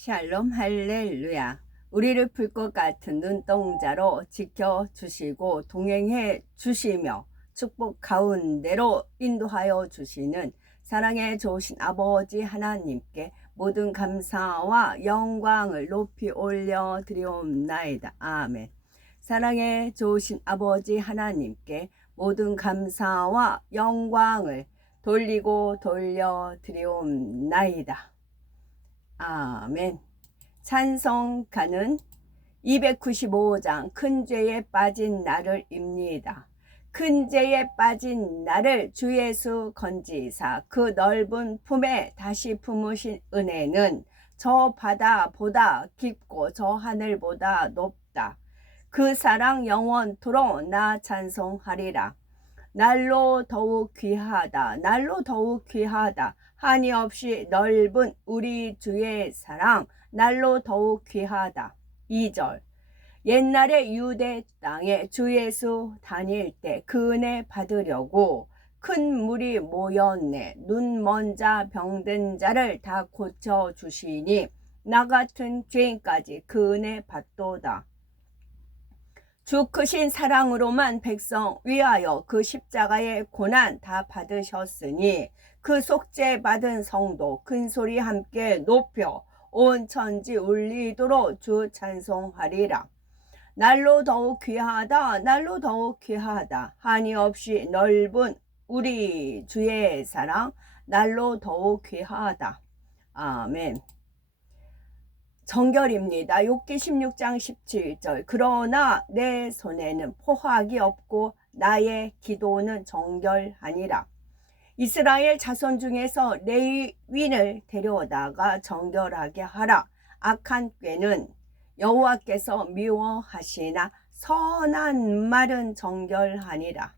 샬롬 할렐루야. 우리를 풀 것 같은 눈동자로 지켜주시고 동행해 주시며 축복 가운데로 인도하여 주시는 사랑에 좋으신 아버지 하나님께 모든 감사와 영광을 높이 올려 드리옵나이다. 아멘. 사랑에 좋으신 아버지 하나님께 모든 감사와 영광을 돌리고 돌려 드리옵나이다. 아멘. 찬송가는 295장 큰 죄에 빠진 나를 입니다. 큰 죄에 빠진 나를 주 예수 건지사 그 넓은 품에 다시 품으신 은혜는 저 바다보다 깊고 저 하늘보다 높다. 그 사랑 영원토록 나 찬송하리라. 날로 더욱 귀하다. 날로 더욱 귀하다. 한이 없이 넓은 우리 주의 사랑 날로 더욱 귀하다. 2절 옛날에 유대 땅에 주 예수 다닐 때 그 은혜 받으려고 큰 물이 모였네. 눈 먼 자 병든 자를 다 고쳐주시니 나 같은 죄인까지 그 은혜 받도다. 주 크신 사랑으로만 백성 위하여 그 십자가의 고난 다 받으셨으니 그 속죄 받은 성도 큰소리 함께 높여 온 천지 울리도록 주 찬송하리라. 날로 더욱 귀하다. 날로 더욱 귀하다. 한이 없이 넓은 우리 주의 사랑 날로 더욱 귀하다. 아멘. 정결입니다. 욥기 16장 17절 그러나 내 손에는 포악이 없고 나의 기도는 정결하니라. 이스라엘 자손 중에서 레위인을 데려다가 정결하게 하라. 악한 꾀는 여호와께서 미워하시나 선한 말은 정결하니라.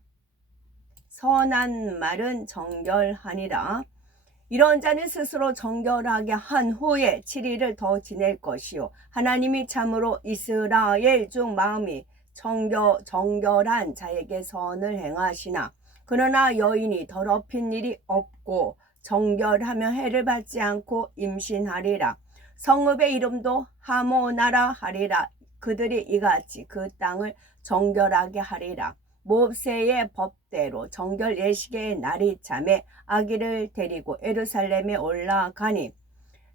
선한 말은 정결하니라. 이런 자는 스스로 정결하게 한 후에 7일을 더 지낼 것이요 하나님이 참으로 이스라엘 중 마음이 정결한 자에게 선을 행하시나 그러나 여인이 더럽힌 일이 없고 정결하며 해를 받지 않고 임신하리라. 성읍의 이름도 하모나라 하리라. 그들이 이같이 그 땅을 정결하게 하리라. 모세의 법대로 정결 예식의 날이 참에 아기를 데리고 예루살렘에 올라가니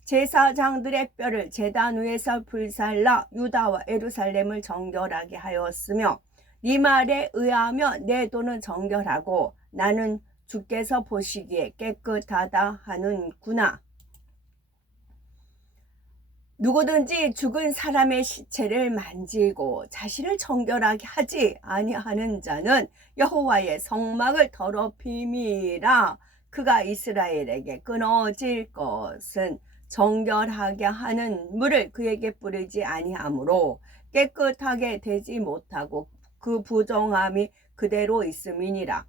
제사장들의 뼈를 제단 위에서 불살라 유다와 예루살렘을 정결하게 하였으며 네 말에 의하며 내 돈은 정결하고 나는 주께서 보시기에 깨끗하다 하는구나. 누구든지 죽은 사람의 시체를 만지고 자신을 정결하게 하지 아니하는 자는 여호와의 성막을 더럽힘이라. 그가 이스라엘에게 끊어질 것은 정결하게 하는 물을 그에게 뿌리지 아니하므로 깨끗하게 되지 못하고 그 부정함이 그대로 있음이니라.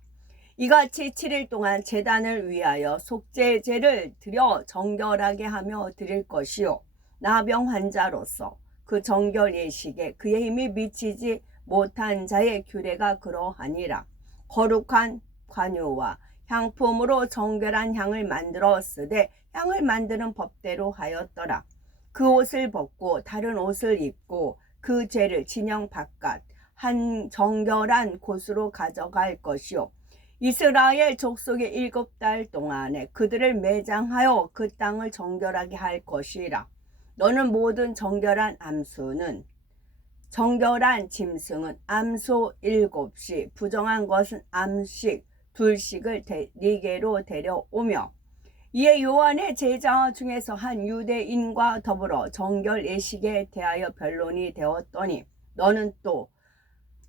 이같이 7일 동안 제단을 위하여 속죄제를 드려 정결하게 하며 드릴 것이요 나병 환자로서 그 정결 예식에 그의 힘이 미치지 못한 자의 규례가 그러하니라. 거룩한 관유와 향품으로 정결한 향을 만들었으되 향을 만드는 법대로 하였더라. 그 옷을 벗고 다른 옷을 입고 그 죄를 진영 바깥 한 정결한 곳으로 가져갈 것이요 이스라엘 족속의 7달 동안에 그들을 매장하여 그 땅을 정결하게 할 것이라. 너는 모든 정결한 짐승은 암소 7씩 부정한 것은 암씩 2씩을 네게로 데려오며 이에 요한의 제자 중에서 한 유대인과 더불어 정결 예식에 대하여 변론이 되었더니 너는 또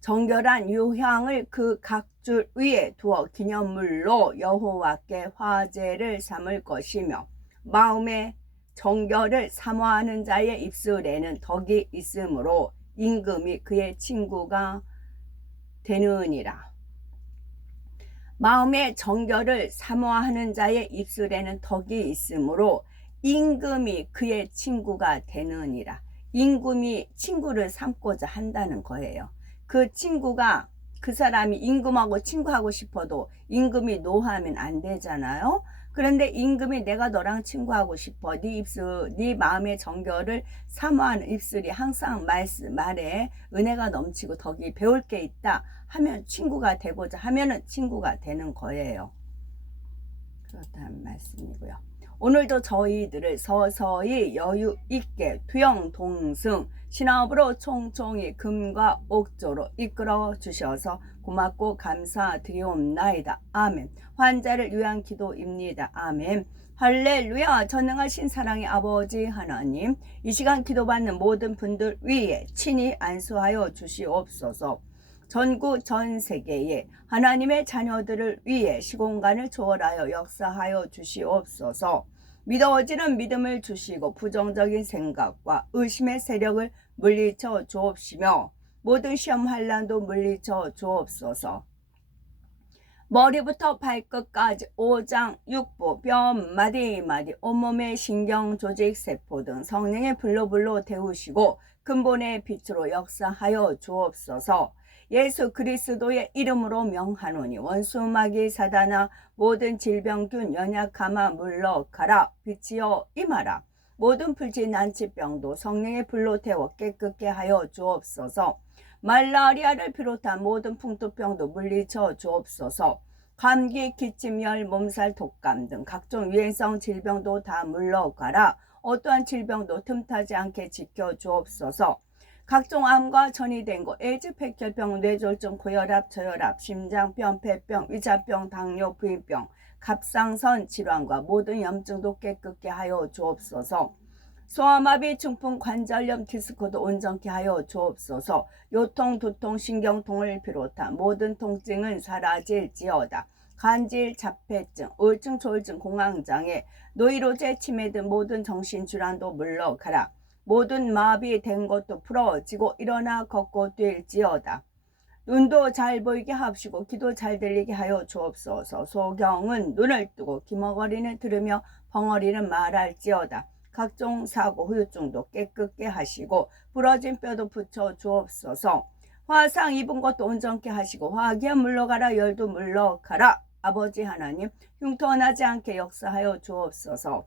정결한 유향을 그 각줄 위에 두어 기념물로 여호와께 화제를 삼을 것이며 마음에 정결을 사모하는 자의 입술에는 덕이 있으므로 임금이 그의 친구가 되느니라. 마음에 정결을 사모하는 자의 입술에는 덕이 있으므로 임금이 그의 친구가 되느니라. 임금이 친구를 삼고자 한다는 거예요. 그 친구가 그 사람이 임금하고 친구하고 싶어도 임금이 노하면 안 되잖아요. 그런데 임금이 내가 너랑 친구하고 싶어. 네 입술, 네 마음의 정결을 사모하는 입술이 항상 말에 은혜가 넘치고 덕이 배울 게 있다 하면 친구가 되고자 하면은 친구가 되는 거예요. 그렇다는 말씀이고요. 오늘도 저희들을 서서히 여유 있게 투영동승 신업으로 총총히 금과 옥조로 이끌어 주셔서 고맙고 감사드리옵나이다. 아멘. 환자를 위한 기도입니다. 아멘. 할렐루야. 전능하신 사랑의 아버지 하나님, 이 시간 기도받는 모든 분들 위에 친히 안수하여 주시옵소서. 전국 전 세계에 하나님의 자녀들을 위해 시공간을 초월하여 역사하여 주시옵소서. 믿어지는 믿음을 주시고 부정적인 생각과 의심의 세력을 물리쳐 주옵시며 모든 시험 환난도 물리쳐 주옵소서. 머리부터 발끝까지 오장, 육부, 뼈, 마디, 온몸의 신경, 조직, 세포 등 성령의 불로 데우시고 근본의 빛으로 역사하여 주옵소서. 예수 그리스도의 이름으로 명하노니 원수마귀 사단아 모든 질병균 연약함아 물러가라. 빛이여 임하라. 모든 불치 난치병도 성령의 불로 태워 깨끗게 하여 주옵소서. 말라리아를 비롯한 모든 풍토병도 물리쳐 주옵소서. 감기, 기침, 열, 몸살, 독감 등 각종 유행성 질병도 다 물러가라. 어떠한 질병도 틈타지 않게 지켜 주옵소서. 각종 암과 전이된 것, 에이즈, 백혈병, 뇌졸중, 고혈압, 저혈압, 심장병, 폐병, 위자병, 당뇨, 부인병, 갑상선 질환과 모든 염증도 깨끗게 하여 주옵소서. 소아마비, 중풍, 관절염, 디스코도 온전케 하여 주옵소서. 요통, 두통, 신경통을 비롯한 모든 통증은 사라질지어다. 간질, 자폐증, 우울증, 조울증, 공황장애, 노이로제, 치매 등 모든 정신질환도 물러가라. 모든 마비된 것도 풀어지고 일어나 걷고 뛸지어다. 눈도 잘 보이게 합시고 귀도 잘 들리게 하여 주옵소서. 소경은 눈을 뜨고 기머거리는 들으며 벙어리는 말할지어다. 각종 사고 후유증도 깨끗게 하시고 부러진 뼈도 붙여 주옵소서. 화상 입은 것도 온전케 하시고 화기야 물러가라. 열도 물러가라. 아버지 하나님, 흉터나지 않게 역사하여 주옵소서.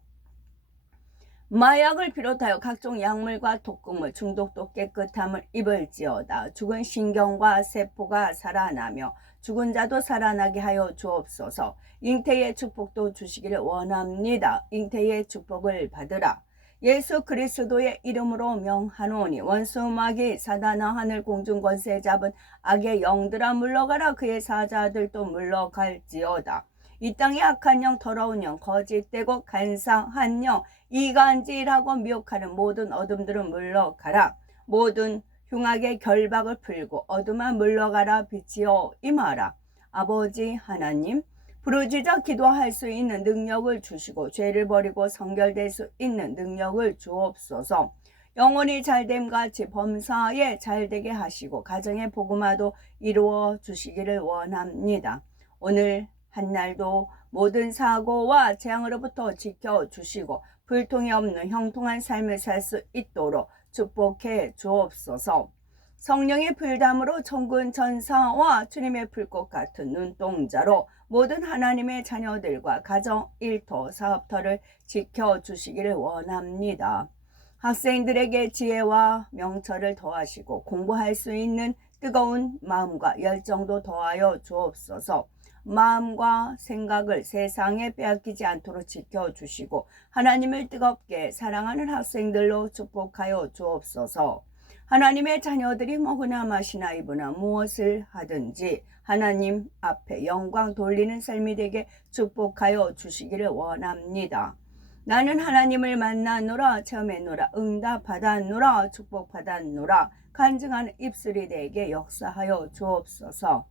마약을 비롯하여 각종 약물과 독극물 중독도 깨끗함을 입을지어다. 죽은 신경과 세포가 살아나며 죽은 자도 살아나게 하여 주옵소서. 잉태의 축복도 주시기를 원합니다. 잉태의 축복을 받으라. 예수 그리스도의 이름으로 명하노니 원수마귀 사단아 하늘 공중 권세 잡은 악의 영들아 물러가라. 그의 사자들도 물러갈지어다. 이 땅의 악한 영, 더러운 영, 거짓되고 간사한 영, 이간질하고 미혹하는 모든 어둠들은 물러가라. 모든 흉악의 결박을 풀고 어둠아 물러가라. 빛이여 임하라. 아버지 하나님, 부르짖어 기도할 수 있는 능력을 주시고 죄를 버리고 성결될 수 있는 능력을 주옵소서. 영혼이 잘됨같이 범사에 잘되게 하시고 가정의 복음화도 이루어 주시기를 원합니다. 오늘 한날도 모든 사고와 재앙으로부터 지켜주시고 불통이 없는 형통한 삶을 살 수 있도록 축복해 주옵소서. 성령의 불담으로 천군 천사와 주님의 불꽃 같은 눈동자로 모든 하나님의 자녀들과 가정, 일터, 사업터를 지켜주시기를 원합니다. 학생들에게 지혜와 명철을 더하시고 공부할 수 있는 뜨거운 마음과 열정도 더하여 주옵소서. 마음과 생각을 세상에 빼앗기지 않도록 지켜주시고 하나님을 뜨겁게 사랑하는 학생들로 축복하여 주옵소서. 하나님의 자녀들이 먹으나 마시나 입으나 무엇을 하든지 하나님 앞에 영광 돌리는 삶이 되게 축복하여 주시기를 원합니다. 나는 하나님을 만나노라, 체험했노라, 응답 받았노라, 축복 받았노라, 간증하는 입술이 되게 역사하여 주옵소서.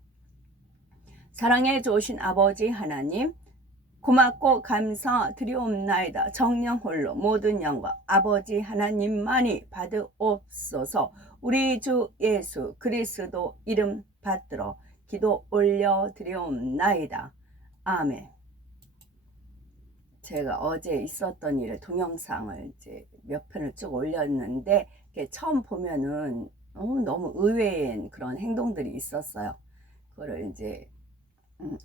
사랑해 주신 아버지 하나님, 고맙고 감사드리옵나이다. 정령 홀로 모든 영광 아버지 하나님만이 받으옵소서. 우리 주 예수 그리스도 이름 받들어 기도 올려드리옵나이다. 아멘. 제가 어제 있었던 일을 동영상을 이제 몇 편을 쭉 올렸는데 처음 보면은 너무 의외인 그런 행동들이 있었어요. 그거를 이제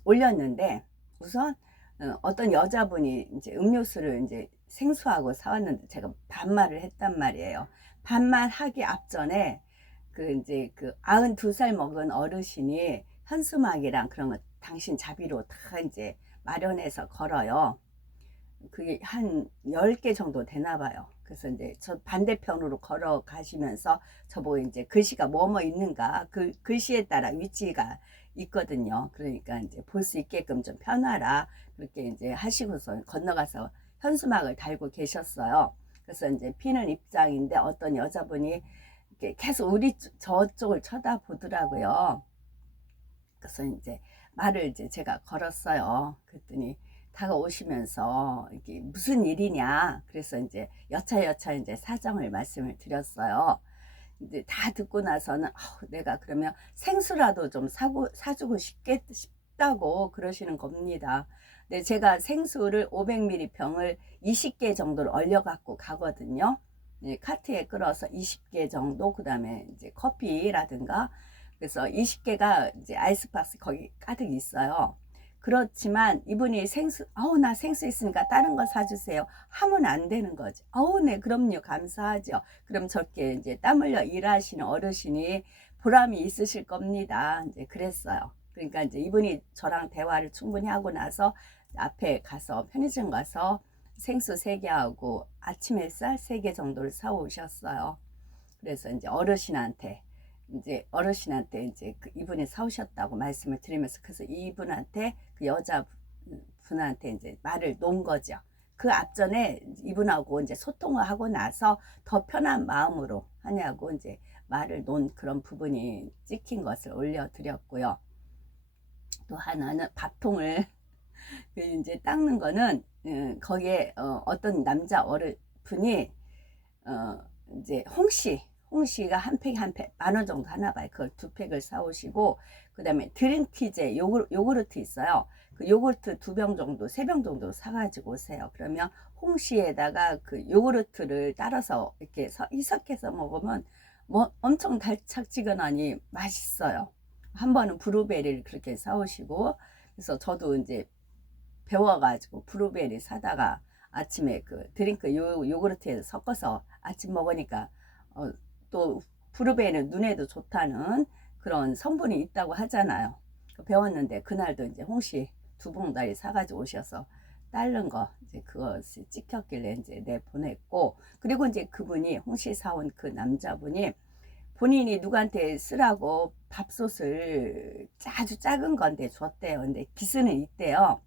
올렸는데 우선 어떤 여자분이 이제 음료수를 이제 생수하고 사왔는데 제가 반말을 했단 말이에요. 반말하기 앞전에 그 이제 그 92살 먹은 어르신이 현수막이랑 그런 거 당신 자비로 다 이제 마련해서 걸어요. 그게 한 10개 정도 되나 봐요. 그래서 이제 저 반대편으로 걸어가시면서 저보고 이제 글씨가 뭐뭐 있는가, 그 글씨에 따라 위치가 있거든요. 그러니까 이제 볼 수 있게끔 좀 펴놔라. 그렇게 이제 하시고서 건너가서 현수막을 달고 계셨어요. 그래서 이제 피는 입장인데 어떤 여자분이 이렇게 계속 우리 저쪽을 쳐다보더라고요. 그래서 이제 말을 이제 제가 걸었어요. 그랬더니 다가오시면서 이게 무슨 일이냐. 그래서 이제 여차여차 이제 사정을 말씀을 드렸어요. 이제 다 듣고 나서는 내가 그러면 생수라도 좀 사주고 싶다고 그러시는 겁니다. 근데 제가 생수를 500ml 병을 20개 정도를 얼려 갖고 가거든요. 카트에 끌어서 20개 정도, 그 다음에 이제 커피라든가, 그래서 20개가 이제 아이스박스 거기 가득 있어요. 그렇지만 이분이 생수, 나 생수 있으니까 다른 거 사주세요 하면 안 되는 거지. 네, 그럼요. 감사하죠. 그럼 저렇게 이제 땀 흘려 일하시는 어르신이 보람이 있으실 겁니다. 이제 그랬어요. 그러니까 이제 이분이 저랑 대화를 충분히 하고 나서 앞에 가서 편의점 가서 생수 3개 하고 아침 햇살 3개 정도를 사 오셨어요. 그래서 이제 어르신한테 이제 그 이분이 사오셨다고 말씀을 드리면서, 그래서 이분한테 그 여자분한테 이제 말을 놓은 거죠. 그 앞전에 이분하고 이제 소통을 하고 나서 더 편한 마음으로 하냐고 이제 말을 놓은 그런 부분이 찍힌 것을 올려드렸고요. 또 하나는 밥통을 이제 닦는 거는 거기에 어떤 남자 어른분이 이제 홍시가 한 팩 한 팩 10,000원 정도 하나 봐요. 그걸 2팩을 사오시고, 그 다음에 드링키제 요구르트 있어요. 그 요구르트 2병 정도 3병 정도 사가지고 오세요. 그러면 홍시에다가 그 요구르트를 따라서 이렇게 희석해서 먹으면 뭐 엄청 달짝지근하니 맛있어요. 한 번은 브루베리를 그렇게 사오시고, 그래서 저도 이제 배워가지고 브루베리 사다가 아침에 그 드링크 요구르트에 섞어서 아침 먹으니까 또 브루베리는 눈에도 좋다는 그런 성분이 있다고 하잖아요. 배웠는데 그날도 이제 홍시 2봉다리 사가지고 오셔서 딸른 거 이제 그것이 찍혔길래 이제 내보냈고, 그리고 이제 그분이 홍시 사온 그 남자분이 본인이 누구한테 쓰라고 밥솥을 아주 작은 건데 줬대요. 근데 기스는 있대요.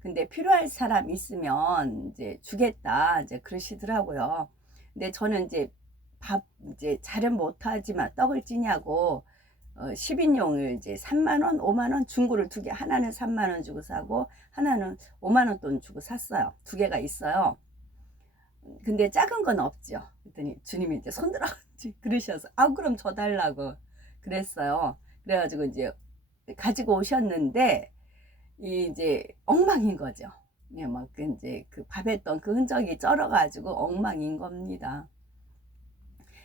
근데 필요할 사람 있으면 이제 주겠다 이제 그러시더라고요. 근데 저는 이제 밥 이제 잘은 못하지만 떡을 찌냐고 10인용을 이제 3만원 5만원 중고를 2개, 하나는 3만원 주고 사고 하나는 5만원 돈 주고 샀어요. 2개가 있어요. 근데 작은 건 없죠. 그랬더니 주님이 이제 손들어 그러셔서 그럼 저 달라고 그랬어요. 그래가지고 이제 가지고 오셨는데 이제 엉망인 거죠. 막 이제 그 밥했던 그 흔적이 쩔어가지고 엉망인 겁니다.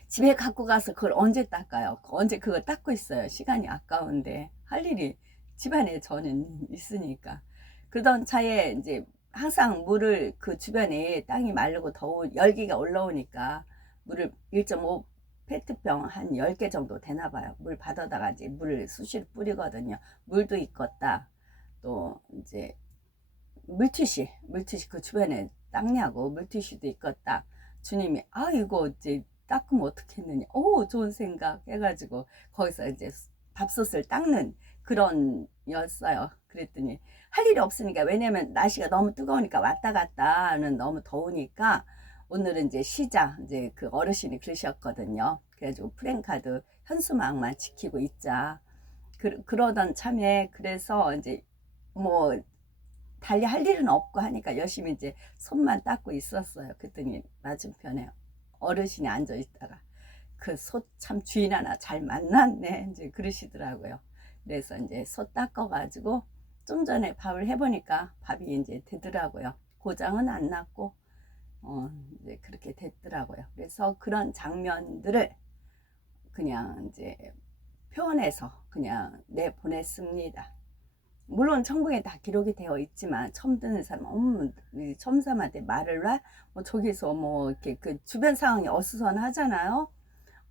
집에 갖고 가서 그걸 언제 닦아요? 언제 그거 닦고 있어요? 시간이 아까운데 할 일이 집안에 저는 있으니까. 그러던 차에 이제 항상 물을 그 주변에 땅이 마르고 열기가 올라오니까 물을 1.5 페트병 한 10개 정도 되나 봐요. 물 받아다가 이제 물을 수시로 뿌리거든요. 물도 있겠다. 또 이제 물티슈 그 주변에 닦냐고 물티슈도 있겠다. 주님이 이거 이제 닦으면 어떻게 했느냐. 좋은 생각 해가지고 거기서 이제 밥솥을 닦는 그런 였어요. 그랬더니 할 일이 없으니까, 왜냐면 날씨가 너무 뜨거우니까 왔다 갔다는 너무 더우니까 오늘은 이제 쉬자 이제 그 어르신이 그러셨거든요. 그래가지고 프랭카드 현수막만 지키고 있자 그러던 참에, 그래서 이제 뭐 달리 할 일은 없고 하니까 열심히 이제 손만 닦고 있었어요. 그랬더니 맞은편에 어르신이 앉아 있다가 그 솥 참 주인 하나 잘 만났네 이제 그러시더라고요. 그래서 이제 솥 닦아가지고 좀 전에 밥을 해보니까 밥이 이제 되더라고요. 고장은 안 났고 이제 그렇게 됐더라고요. 그래서 그런 장면들을 그냥 이제 표현해서 그냥 내보냈습니다. 물론 천국에 다 기록이 되어 있지만 처음 듣는 사람, 이 첨사한테 말을 해? 뭐 저기서 뭐 이렇게 그 주변 상황이 어수선하잖아요.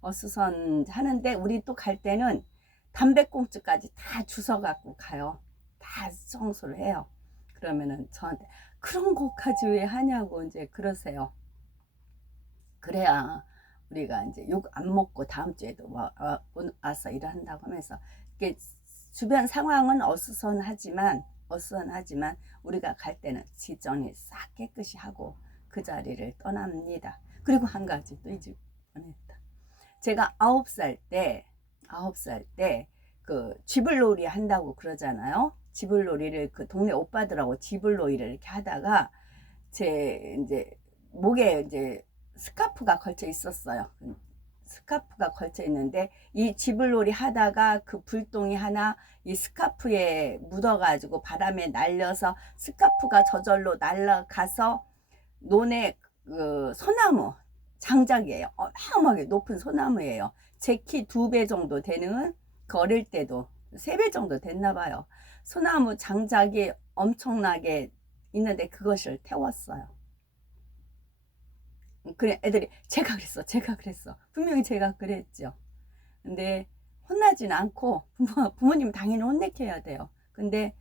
어수선 하는데 우리 또 갈 때는 담배꽁초까지 다 주워 갖고 가요. 다 청소를 해요. 그러면은 저한테 그런 것까지 왜 하냐고 이제 그러세요. 그래야 우리가 이제 욕 안 먹고 다음 주에도 와서 일을 한다고 하면서 이게 주변 상황은 어수선하지만 우리가 갈 때는 지정이 싹 깨끗이 하고 그 자리를 떠납니다. 그리고 한 가지 또 잊어냈다. 제가 9살 때 그 쥐불놀이 한다고 그러잖아요. 쥐불놀이를 그 동네 오빠들하고 쥐불놀이를 이렇게 하다가 제 이제 목에 이제 스카프가 걸쳐 있었어요. 스카프가 걸쳐 있는데 이 쥐불놀이 하다가 그 불똥이 하나 이 스카프에 묻어가지고 바람에 날려서 스카프가 저절로 날아가서 논에 그 소나무 장작이에요. 어마어마하게 높은 소나무예요. 제 키 2배 정도 되는, 그 어릴 때도 3배 정도 됐나 봐요. 소나무 장작이 엄청나게 있는데 그것을 태웠어요. 그래 애들이 제가 그랬어. 분명히 제가 그랬죠. 근데 혼나진 않고 부모님 당연히 혼내켜야 돼요. 근데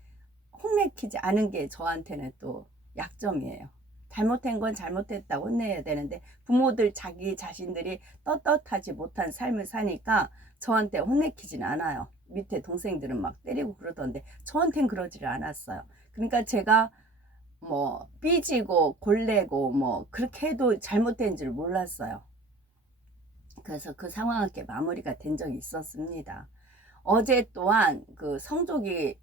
혼내키지 않은 게 저한테는 또 약점이에요. 잘못한 건 잘못했다고 혼내야 되는데 부모들 자기 자신들이 떳떳하지 못한 삶을 사니까 저한테 혼내키진 않아요. 밑에 동생들은 막 때리고 그러던데 저한텐 그러지를 않았어요. 그러니까 제가 뭐 삐지고 골래고 뭐 그렇게 해도 잘못된 줄 몰랐어요. 그래서 그 상황이 이렇게 마무리가 된 적이 있었습니다. 어제 또한 그 성족이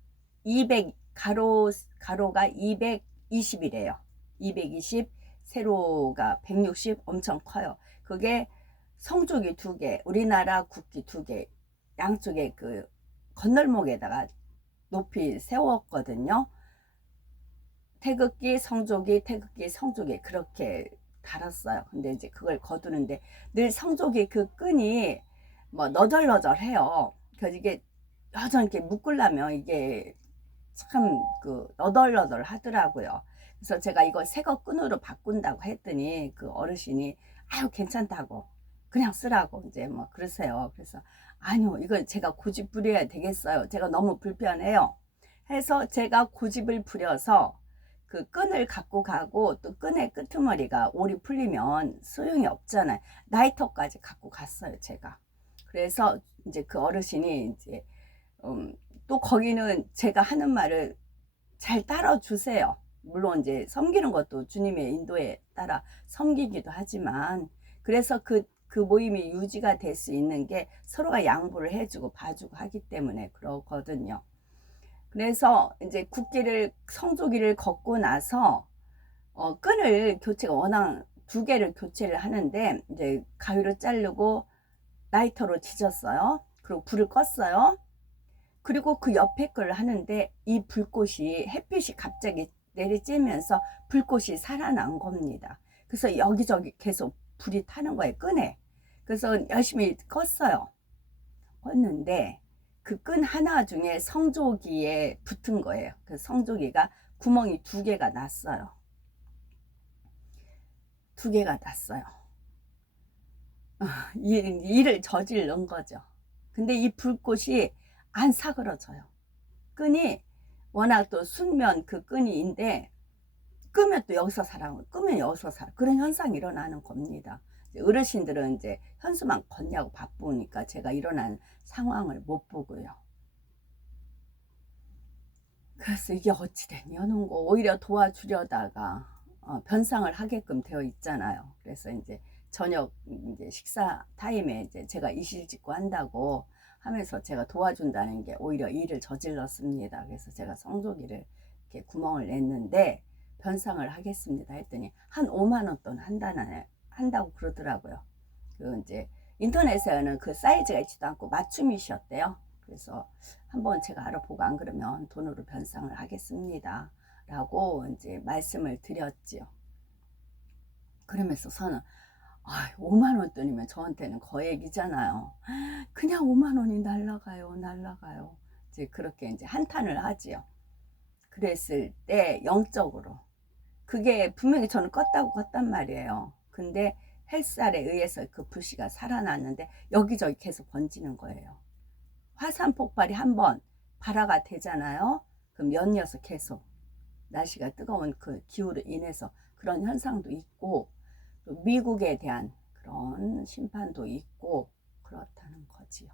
200 가로가 220이래요. 220, 세로가 160, 엄청 커요. 그게 성족이 2개, 우리나라 국기 2개, 양쪽에 그 건널목에다가 높이 세웠거든요. 태극기, 성족이 그렇게 달았어요. 근데 이제 그걸 거두는데 늘 성족이 그 끈이 뭐 너덜너덜해요. 그래서 이게 여전히 이렇게 묶으려면 이게 참 그 너덜너덜 하더라고요. 그래서 제가 이거 새거 끈으로 바꾼다고 했더니 그 어르신이 아유 괜찮다고 그냥 쓰라고 이제 뭐 그러세요. 그래서 아니요 이거 제가 고집 부려야 되겠어요. 제가 너무 불편해요. 해서 제가 고집을 부려서 그 끈을 갖고 가고 또 끈의 끄트머리가 올이 풀리면 소용이 없잖아요. 나이터까지 갖고 갔어요 제가. 그래서 이제 그 어르신이 이제 또 거기는 제가 하는 말을 잘 따라 주세요. 물론 이제 섬기는 것도 주님의 인도에 따라 섬기기도 하지만 그래서 그 모임이 유지가 될 수 있는 게 서로가 양보를 해주고 봐주고 하기 때문에 그러거든요. 그래서 이제 성조기를 걷고 나서 끈을 교체가 워낙 2개를 교체를 하는데 이제 가위로 자르고 라이터로 지졌어요. 그리고 불을 껐어요. 그리고 그 옆에 걸 하는데 이 불꽃이 햇빛이 갑자기 내리쬐면서 불꽃이 살아난 겁니다. 그래서 여기저기 계속 불이 타는 거예요. 끈에. 그래서 열심히 껐어요. 껐는데 그 끈 하나 중에 성조기에 붙은 거예요. 그 성조기가 구멍이 2개가 났어요. 2개가 났어요. 일을 저지른 거죠. 근데 이 불꽃이 안 사그러져요. 끈이 워낙 또 순면 그 끈이인데 끄면 또 여기서 살아, 끄면 여기서 살아. 그런 현상이 일어나는 겁니다. 어르신들은 이제 현수막 걷냐고 바쁘니까 제가 일어난 상황을 못 보고요. 그래서 이게 어찌 됐냐는 거 오히려 도와주려다가 변상을 하게끔 되어 있잖아요. 그래서 이제 저녁 이제 식사 타임에 이제 제가 이실 짓고 한다고 하면서 제가 도와준다는 게 오히려 일을 저질렀습니다. 그래서 제가 성조기를 이렇게 구멍을 냈는데 변상을 하겠습니다 했더니 한 5만 원 돈 한다고 그러더라고요. 그 이제 인터넷에는 그 사이즈가 있지도 않고 맞춤이셨대요. 그래서 한번 제가 알아보고 안 그러면 돈으로 변상을 하겠습니다 라고 이제 말씀을 드렸지요. 그러면서 저는 5만 원 돈이면 저한테는 거액이잖아요. 그냥 5만 원이 날라가요. 이제 그렇게 이제 한탄을 하지요. 그랬을 때 영적으로 그게 분명히 저는 껐단 말이에요. 근데 햇살에 의해서 그 불씨가 살아났는데 여기저기 계속 번지는 거예요. 화산 폭발이 한번 발화가 되잖아요. 그럼 연이어서 계속 날씨가 뜨거운 그 기후로 인해서 그런 현상도 있고, 또 미국에 대한 그런 심판도 있고 그렇다는 거지요.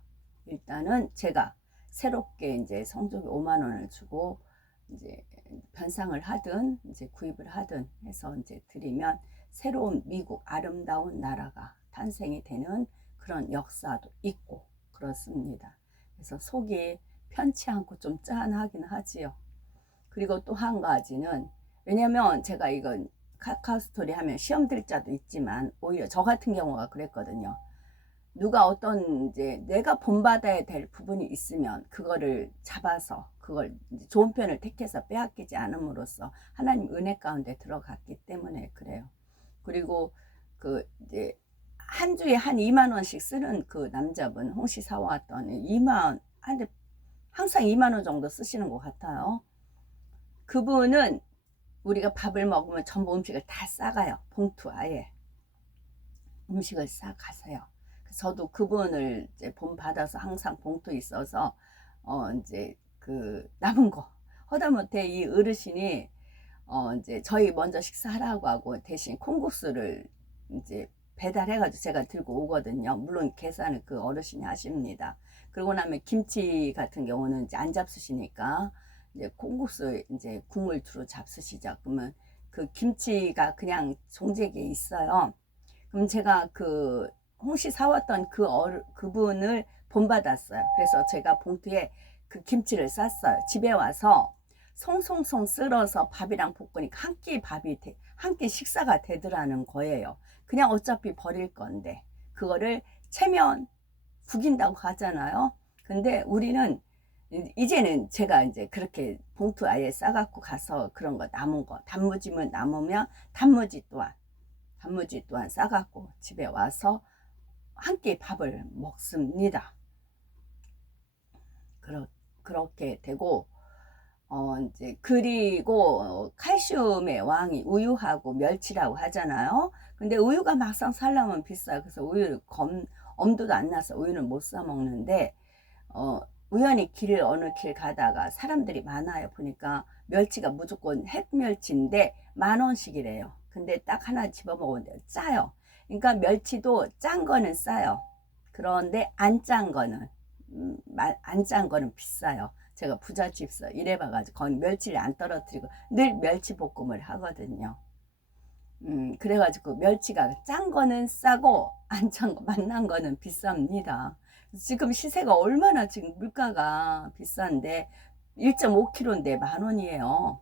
일단은 제가 새롭게 이제 성적이 5만 원을 주고 이제 변상을 하든 이제 구입을 하든 해서 이제 드리면 새로운 미국 아름다운 나라가 탄생이 되는 그런 역사도 있고 그렇습니다. 그래서 속이 편치 않고 좀 짠하긴 하지요. 그리고 또 한 가지는, 왜냐면 제가 이건 카카오스토리 하면 시험 들자도 있지만 오히려 저 같은 경우가 그랬거든요. 누가 어떤 이제 내가 본받아야 될 부분이 있으면 그거를 잡아서 그걸 이제 좋은 편을 택해서 빼앗기지 않음으로써 하나님 은혜 가운데 들어갔기 때문에 그래요. 그리고 그 이제 한 주에 한 2만 원씩 쓰는 그 남자분 홍시 사와왔던 2만 한 항상 2만 원 정도 쓰시는 것 같아요. 그분은 우리가 밥을 먹으면 전부 음식을 다 싸가요. 봉투 아예 음식을 싸가세요. 저도 그분을 이제 본받아서 항상 봉투 있어서 이제 그 남은 거 허다못해 이 어르신이 이제 저희 먼저 식사하라고 하고 대신 콩국수를 이제 배달해가지고 제가 들고 오거든요. 물론 계산을 그 어르신이 하십니다. 그러고 나면 김치 같은 경우는 이제 안 잡수시니까 이제 콩국수 이제 국물 두루 잡수시죠. 그러면 그 김치가 그냥 종재기에 있어요. 그럼 제가 그 홍시 사왔던 그분을 본받았어요. 그래서 제가 봉투에 그 김치를 쌌어요. 집에 와서 송송송 썰어서 밥이랑 볶으니까 한 끼 식사가 되더라는 거예요. 그냥 어차피 버릴 건데 그거를 체면 구긴다고 하잖아요. 근데 우리는 이제는 제가 이제 그렇게 봉투 아예 싸갖고 가서 그런 거 남은 거 단무지면 남으면 단무지 또한 싸갖고 집에 와서 한 끼 밥을 먹습니다. 그렇게 되고 이제 그리고 칼슘의 왕이 우유하고 멸치라고 하잖아요. 근데 우유가 막상 살려면 비싸요. 그래서 우유를 엄두도 안 나서 우유는 못 사 먹는데 우연히 어느 길 가다가 사람들이 많아요. 보니까 멸치가 무조건 햇멸치인데 10,000원씩이래요. 근데 딱 하나 집어먹었는데 짜요. 그러니까 멸치도 짠 거는 싸요. 그런데 안 짠 거는 비싸요. 제가 부잣집서 일해봐가지고 거기 멸치를 안 떨어뜨리고 늘 멸치볶음을 하거든요. 그래가지고 멸치가 짠 거는 싸고 안 짠 거 맛난 거는 비쌉니다. 지금 시세가 얼마나 지금 물가가 비싼데 1.5kg인데 10,000원이에요.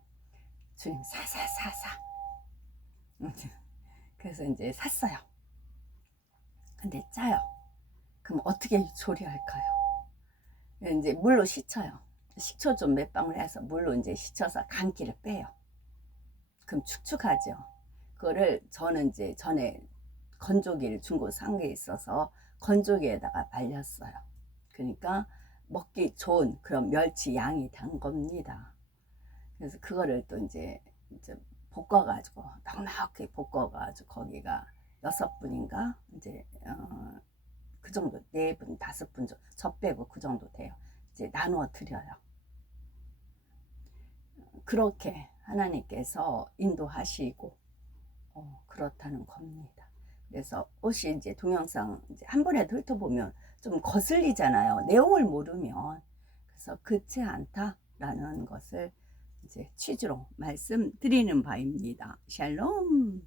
주님 사. 그래서 이제 샀어요. 근데 짜요. 그럼 어떻게 조리할까요? 이제 물로 씻어요. 식초 좀 몇 방울 해서 물로 이제 씻어서 간기를 빼요. 그럼 축축하죠. 그거를 저는 이제 전에 건조기를 중고 산 게 있어서 건조기에다가 말렸어요. 그러니까 먹기 좋은 그런 멸치 양이 단 겁니다. 그래서 그거를 또 이제 볶아가지고 넉넉히 볶아가지고 거기가 6분인가 이제 그 정도 4분 5분 정도 저 빼고 그 정도 돼요. 이제 나누어 드려요. 그렇게 하나님께서 인도하시고 그렇다는 겁니다. 그래서 옷이 이제 동영상 이제 한 번에 훑어보면 좀 거슬리잖아요. 내용을 모르면. 그래서 그렇지 않다라는 것을 이제 취지로 말씀드리는 바입니다. 샬롬.